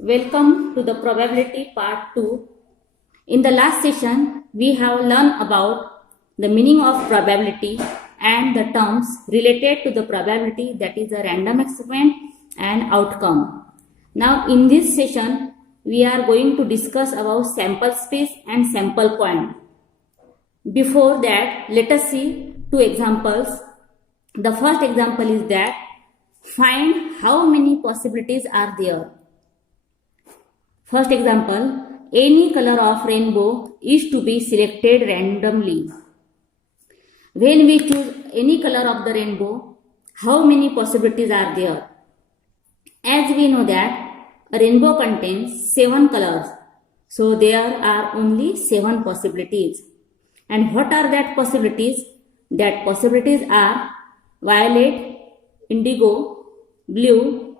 Welcome to the probability part 2. In the last session, we have learned about the meaning of probability and the terms related to the probability, that is a random experiment and outcome. Now in this session, we are going to discuss about sample space and sample point. Before that, let us see two examples. The first example is that find how many possibilities are there. First example, any color of rainbow is to be selected randomly. When we choose any color of the rainbow, how many possibilities are there? As we know that a rainbow contains 7 colors. So there are only 7 possibilities. And what are that possibilities? That possibilities are violet, indigo, blue,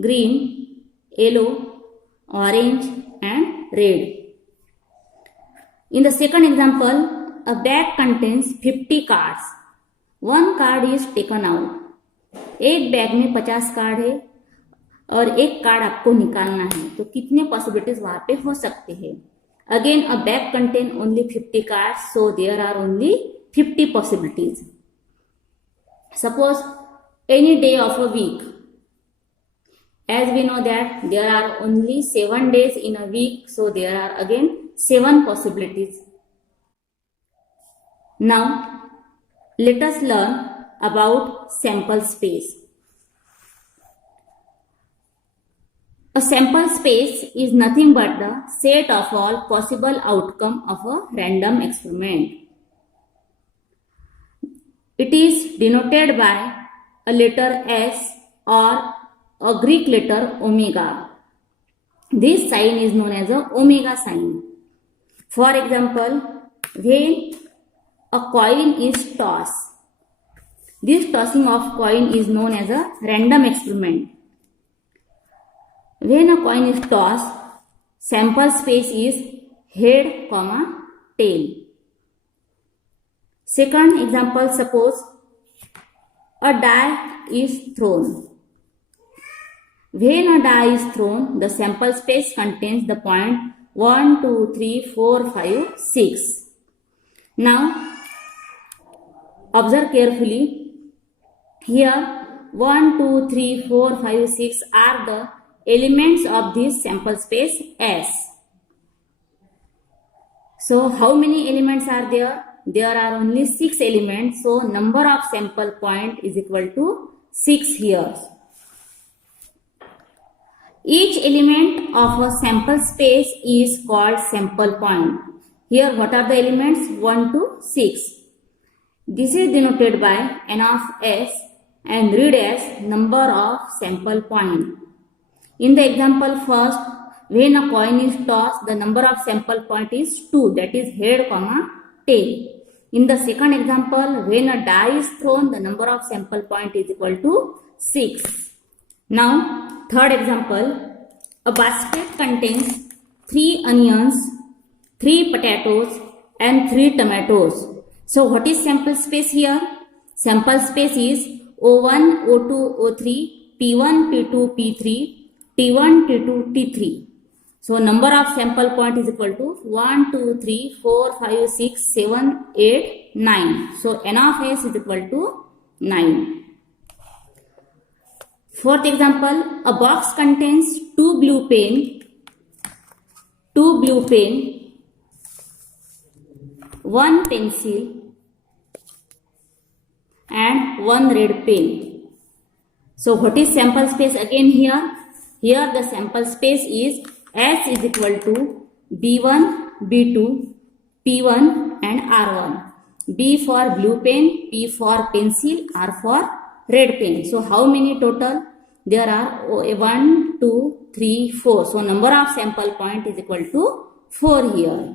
green, yellow, orange and red. In the second example, a bag contains 50 cards. One card is taken out. एक bag में 50 card है और एक card आपको निकालना है, तो कितने पॉसिबिलिटीज वहां पे हो सकते हैं? Again a bag contain only 50 cards, so there are only 50 possibilities. Suppose any day of a week. As we know that there are only 7 days in a week, so there are again 7 possibilities. Now, let us learn about sample space. A sample space is nothing but the set of all possible outcome of a random experiment. It is denoted by a letter S or a Greek letter omega. This sign is known as a omega sign. For example, when a coin is tossed, this tossing of coin is known as a random experiment. When a coin is tossed, sample space is head, tail. Second example, suppose a die is thrown. When a die is thrown, the sample space contains the point 1, 2, 3, 4, 5, 6. Now, observe carefully. Here, 1, 2, 3, 4, 5, 6 are the elements of this sample space S. So, how many elements are there? There are only 6 elements. So, number of sample point is equal to 6 here. Each element of a sample space is called sample point. Here what are the elements? 1 to 6. This is denoted by n of s and read as number of sample point. In the example first, when a coin is tossed, the number of sample point is 2, that is head, tail. In the second example, when a die is thrown, the number of sample point is equal to 6. Now, third example, a basket contains 3 onions, 3 potatoes and 3 tomatoes. So, what is sample space here? Sample space is O1, O2, O3, P1, P2, P3, T1, T2, T3. So, number of sample point is equal to 1, 2, 3, 4, 5, 6, 7, 8, 9. So, n of s is equal to 9. Fourth example, a box contains 2 blue pen, 1 pencil and 1 red pen. So what is sample space again here? Here the sample space is S is equal to B1, B2, P1 and R1. B for blue pen, P for pencil, R for red pen. So how many total? There are 1, 2, 3, 4. So number of sample point is equal to 4 here.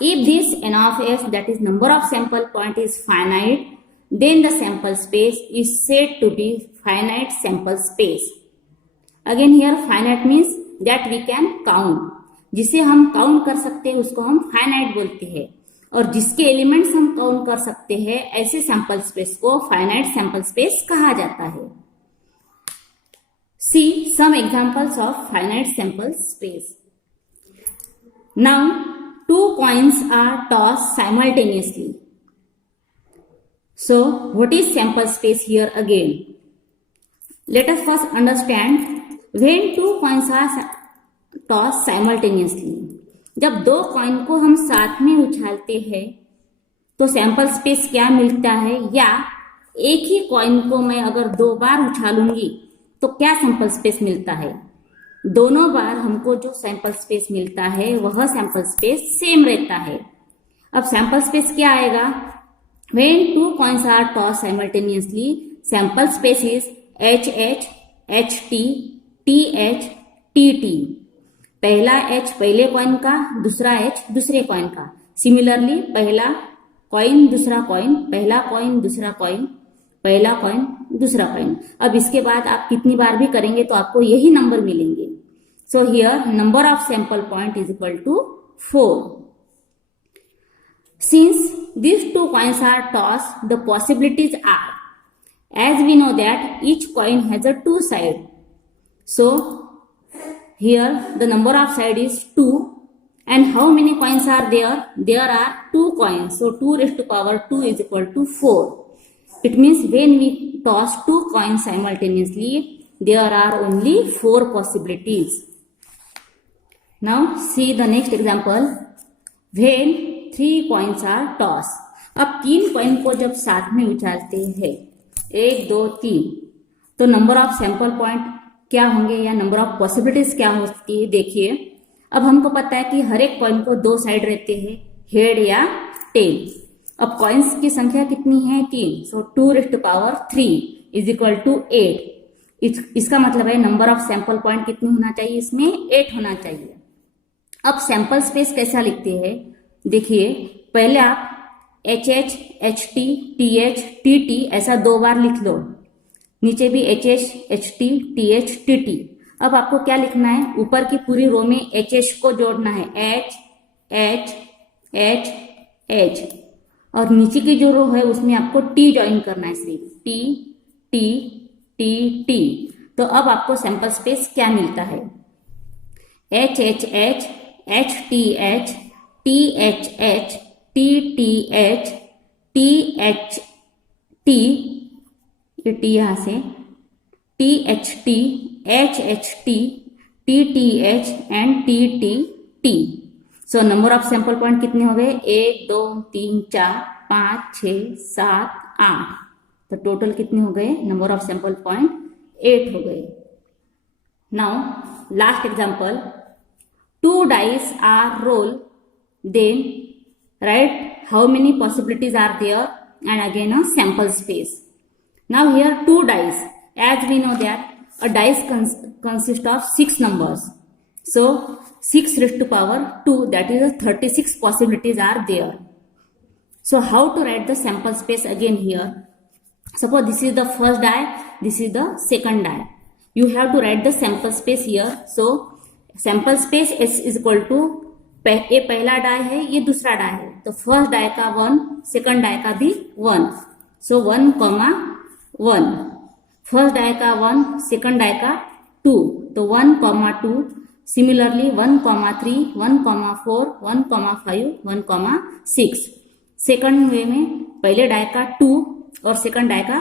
If this n of s, that is number of sample point, is finite, then the sample space is said to be finite sample space. Again here finite means that we can count. जिसे हम count कर सकते हैं उसको हम finite बोलते हैं, और जिसके एलिमेंट्स हम काउंट कर सकते हैं ऐसे सैंपल स्पेस को फाइनाइट सैंपल स्पेस कहा जाता है. See some examples of finite sample space. Now, two coins are tossed simultaneously. So, what is sample space here again? Let us first understand when two coins are tossed simultaneously. जब दो coin को हम साथ में उछालते हैं तो sample space क्या मिलता है, या एक ही कॉइन को मैं अगर दो बार उछालूंगी तो क्या सैंपल स्पेस मिलता है. दोनों बार हमको जो सैंपल स्पेस मिलता है वह सैंपल स्पेस सेम रहता है. अब सैंपल स्पेस क्या आएगा? When two coins are toss simultaneously, sample space is HH, HT, TH, TT. पहला H पहले कॉइन का, दूसरा H दूसरे कॉइन का. सिमिलरली पहला कॉइन दूसरा कॉइन, पहला कॉइन दूसरा कॉइन, पहला कॉइन दूसरा कॉइन. अब इसके बाद आप कितनी बार भी करेंगे तो आपको यही नंबर मिलेंगे. So here number of sample point is equal to 4. Since these two coins are tossed, the possibilities are, as we know that each coin has a two side. So here the number of side is 2, and how many coins are there? There are 2 coins. So 2 raised to power 2 is equal to 4. It means when we toss 2 coins simultaneously, there are only 4 possibilities. Now see the next example. When 3 coins are tossed. अब 3 coin को जब साथ में उछालते हैं 1, 2, 3, तो number of sample point क्या होंगे या नंबर ऑफ पॉसिबिलिटीज क्या हो सकती है. देखिए, अब हमको पता है कि हर एक कॉइन को 2 साइड रहते हैं, हेड या टेल. अब कॉइन्स की संख्या कितनी है? 3. So 2 raised to power 3 is equal to 8. इसका मतलब है नंबर ऑफ सैंपल पॉइंट कितनी होना चाहिए? इसमें 8 होना चाहिए. अब सैंपल स्पेस कैसा लिखते हैं? देखिए, पहले आप HH, HT, TH, TT ऐसा 2 बार लिख लो. नीचे भी HH, HT, TH, TT. अब आपको क्या लिखना है? ऊपर की पूरी रो में HH को जोड़ना है. H, H, H, H. और नीचे की जो रो है उसमें आपको T ज्वाइन करना है, सिर्फ T, T, T, T. तो अब आपको सैंपल स्पेस क्या मिलता है? HHH, HTH, THH, TTH, THT, ये T यहां से, THT, HHT, TTH and TTT. So number of sample point कितने हो गए? 1, 2, 3, 4, 5, 6, 7, 8. तो टोटल कितने हो गए? नंबर ऑफ सैंपल पॉइंट 8 हो गए. Now last example. 2 dice are rolled, then write how many possibilities are there and again a sample space. Now here 2 dice. As we know that a dice consists of 6 numbers. So 6 raised to power 2, that is 36 possibilities are there. So how to write the sample space again here? Suppose this is the first die, this is the second die. You have to write the sample space here. So sample space S is equal to, ये पहला di है, ये दूसरा di है, तो first di का 1, second di का भी 1. सो 1, 1. फर्स्ट डाय का 1, सेकंड डाय का 2, तो 1, 2. सिमिलरली 1, 3, 1, 4, 1, 5, 1, 6. सेकंड वे में पहले डाय का 2 और सेकंड डाय का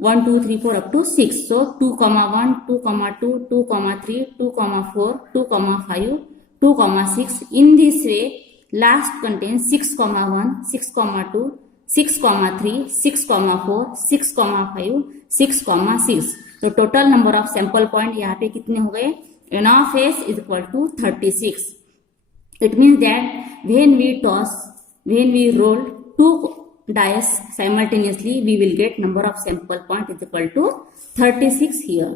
1, 2, 3, 4 up to 6. So 2, 1, 2, 2, 2, 3, 2, 4, 2, 5, 2, 6. In this way, last contains 6, 1, 6, 2, 6, 3, 6, 4, 6, 5, 6, 6. तो total number of sample point यहाँ पे कितने हो गए? N of S is equal to 36. It means that when we roll 2 dice simultaneously, we will get number of sample point is equal to 36 here.